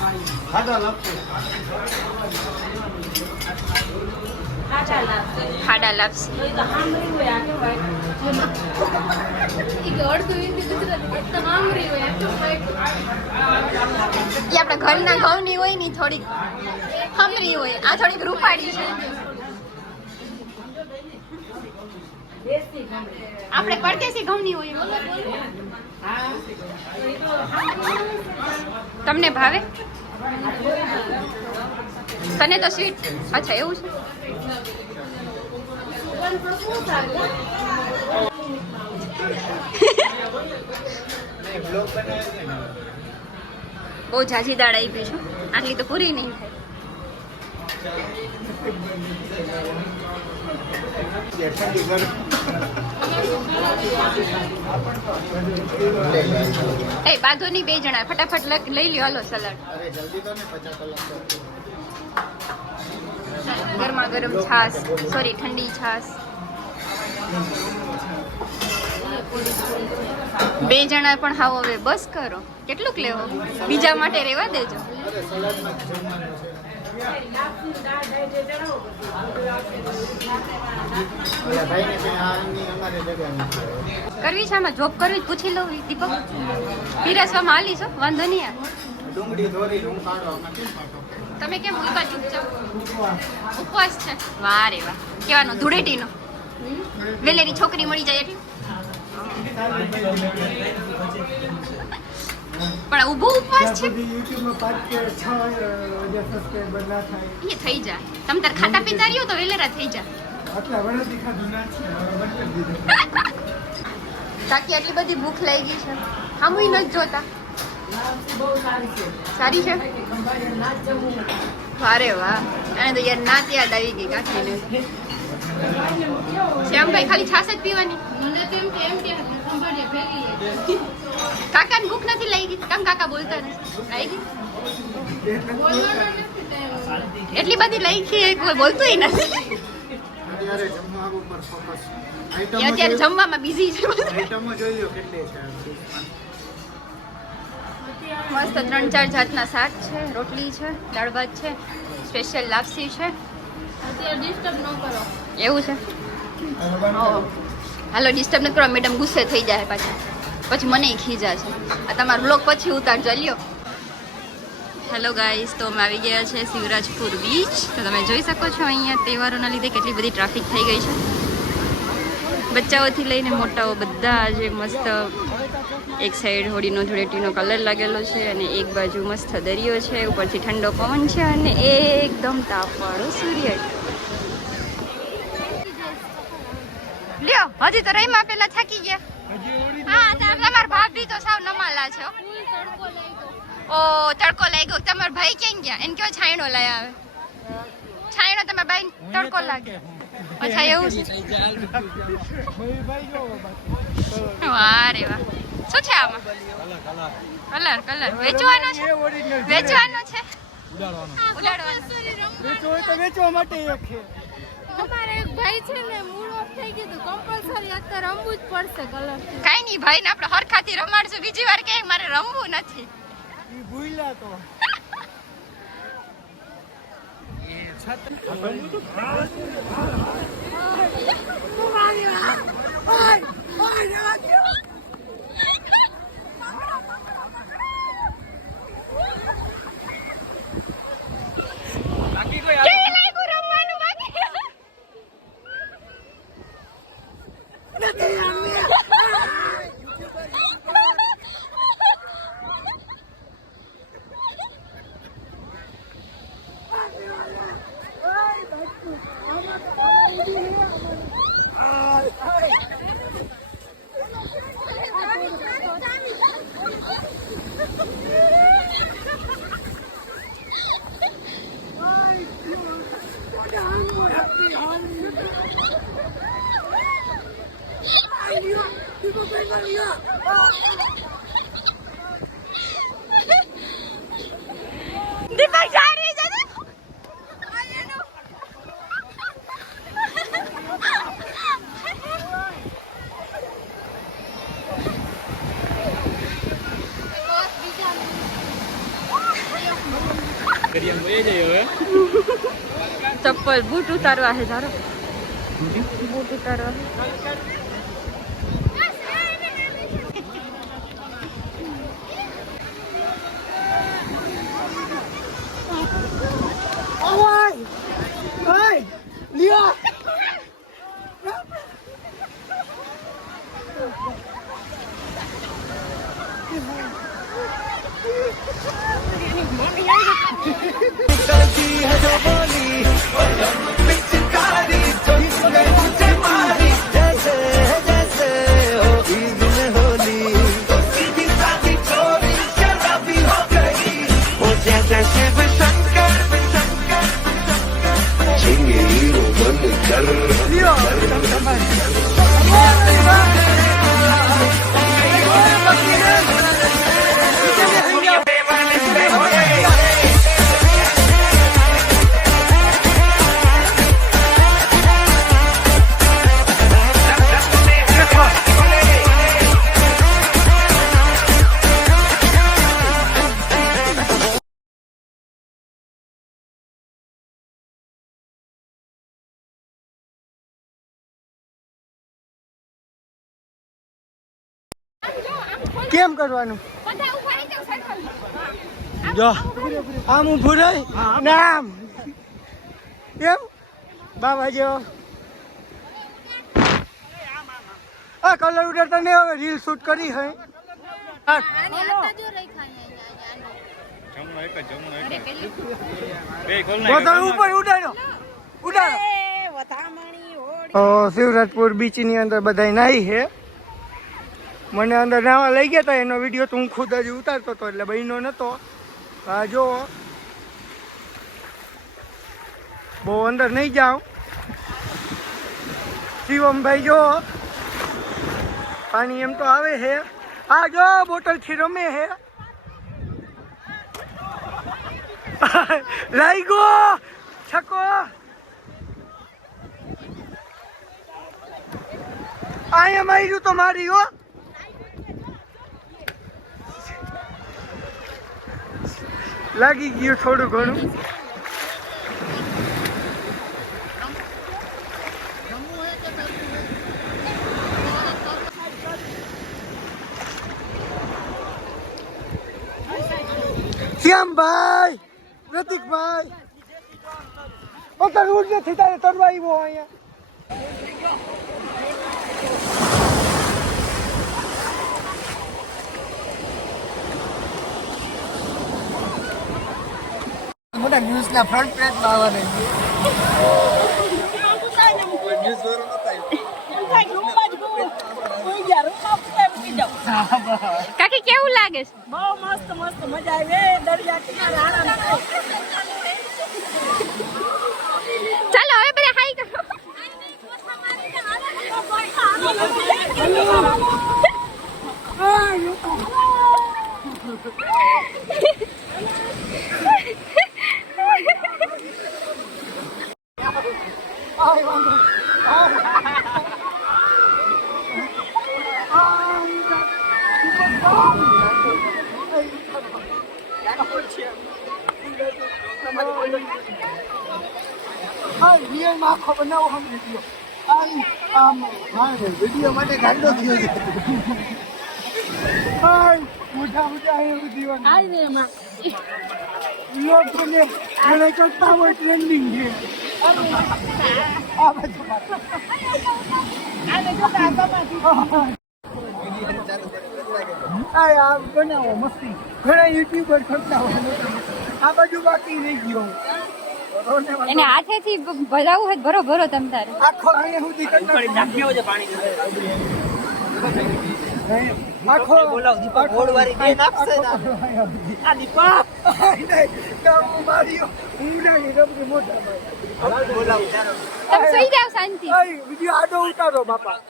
ખાડા લાપસી આપણા ઘરના ઘઉંની હોય ને થોડીક ખમરી હોય, આ થોડીક રૂપાળી છે. આપણે પરદેશી ઘઉંની હોય. તમને ભાવે? તને તો સ્વીટ. અચ્છા એવું છે. બહુ ઝાઝી દાળ આપી છે, આટલી તો પૂરી નહીં થાય. બાંધો નહીં, 2 જણા ફટાફટ લઈ લ્યો. હાલો સલાડ. ગરમા ગરમ છાશ, સોરી ઠંડી છાશ. 2 જણા પણ હાવ હવે બસ કરો. કેટલુંક લેવો? બીજા માટે રહેવા દેજો. કરવી છે આમાં જોબ કરવી? પૂછી લઉં દીપક. પીરસવામાં હાલી છો? વાંધો નહીં. તમે કેમ ઉલકા ચૂપચાપ? ઉપવાસ છે? વાહ રે વાહ. કેવાનો? ધૂળેટીનો? વેલેરી છોકરી મળી જાય એટલી? પણ ઊભો ઉપવાસ છે? એ થઈ જાય. તમ તાર ખાતા પીતા રહ્યો તો વેલેરા થઈ જાય. તાકી આટલી બધી ભૂખ લાગી છે. હામુય નથી જોતા. સારી છે? વારે વાહ. અને તો યાર નાત યાદ આવી ગઈ કાકીને. શ્યામભાઈ ખાલી છાશ જ પીવાની? કાકાને ભૂખ નથી લાગી? કેમ કાકા બોલતા નથી? લાગી એટલી બધી લાગી કોઈ બોલતું નથી. અત્યારે જમવામાં બિઝી છે. મસ્ત 3-4 જાતના શાક છે, રોટલી છે, દાળ ભાત છે, સ્પેશિયલ લાપસી છે. એવું છે? હાલો ડિસ્ટર્બ ન કરો, મેડમ ગુસ્સે થઈ જાય પાછા. પછી મને ખીજા છે. આ તમારો બ્લોગ પછી ઉતારજો લ્યો. હેલો ગાઈસ, તો અમે આવી ગયા છે શિવરાજપુર બીચ. તો તમે જોઈ શકો છો અહીંયા તહેવારોના લીધે કેટલી બધી ટ્રાફિક થઈ ગઈ છે. બચ્ચાઓથી લઈને મોટાઓ બધા આજે મસ્ત. એક સાઈડ હોળીનો ધૂળેટીનો કલર લાગેલો છે અને એક બાજુ મસ્ત દરિયો છે, ઉપરથી ઠંડો પવન છે અને એકદમ તાપવાળો સૂર્ય. લ્યો હજી તો રહીમાં પેલા થાકી ગયા. હા તમારા ભાભી તો સાવ નમાલા છે. ઓ તડકો લાગ્યો. તમારા ભાઈ ક્યાં ગયા? એને કયો છાયણો લઈ આવે. છાયણો તમારા ભાઈ તડકો લાગે. અચ્છા એવું છે? વાહ રે વાહ. શું છે આમાં? કલર વેચવાનો છે? વેચવાનો છે? વેચવા માટે અમારે એક ભાઈ છે ને મૂડ ઓફ થઈ ગયું, કમ્પલસરી અત્યારે રમવું જ પડશે કલર. કાઈ નહીં ભાઈ ને આપણે હરખાથી રમાડશું. બીજી વાર કે મારે રમવું નથી. ઈ ભૂલ્યા તો દીપક જા રહી છે. ચપ્પલ બૂટ ઉતારવા છે તારો બૂટ ઉતારવા લિયા निकलती है जो बोली पिचकारी जिसने मुझे मारी जैसे जैसे हो ईद में होली तो सीधी सादी चोरी शराबी हो गई वो जैसे शिव शंकर छिंगे हीरो बनकर કેમ કરવાનું જો આમ ઊભું રહી નામ એમ બાબા જેવો આ કલર ઉડતા નહીં હવે રીલ શૂટ કરી હે ઉપર ઉડાડો શિવરાજપુર બીચ ની અંદર બધા નાહી હે મને અંદર નાવા લઈ ગયા હતા એનો વિડીયો તો હું ખુદ જ ઉતારતો હતો એટલે બહેનો નહોતો હા જો બહુ અંદર નહીં જાઉં શિવમભાઈ જો પાણી એમ તો આવે છે આ જો બોટલથી રમે છે લઈ ગયો છકો અહીંયા માર્યું તો મારી હો લાગી ગયું થોડું ઘણું શ્યામભાઈ પ્રતિકભાઈ પતંગ ઉડ નથી તારે તરવા આવ્યો અહીંયા મોટા ન્યૂઝના ફ્રન્ટ પેજમાં આવવાના કાકી કેવું લાગે છે બહુ મસ્ત મસ્ત મજા આવી દરિયા કિનારે આરામ ચાલો હવે બધા હાઈ કરો આખો બનાવો હમ વિડીયો આમ વિડીયો માટે ગાંડો થયો છે મોટા મોટા વિડીયો લોકોને એને કરતા હોય ટ્રેન્ડિંગ છે આ બાજુ આ બનાવો મસ્તી ઘણા યુટ્યુબર કરતા હોય આ બાજુ બાકી રહી ગયો એને હાથેથી ભરાવું હોય ભરો ભરો તમ તારે આખો અહીંયા સુધી નાખ્યો છે પાણી આખો બોલાવ દીપક ઓડવારી બે નાખશે આ દીપક કામ માર્યો હું નહીં રબકે મોટા ભાઈ બોલાવ ચાલો તમે સહી જાવ શાંતિ વિડિયો આડો ઉતારો બાપા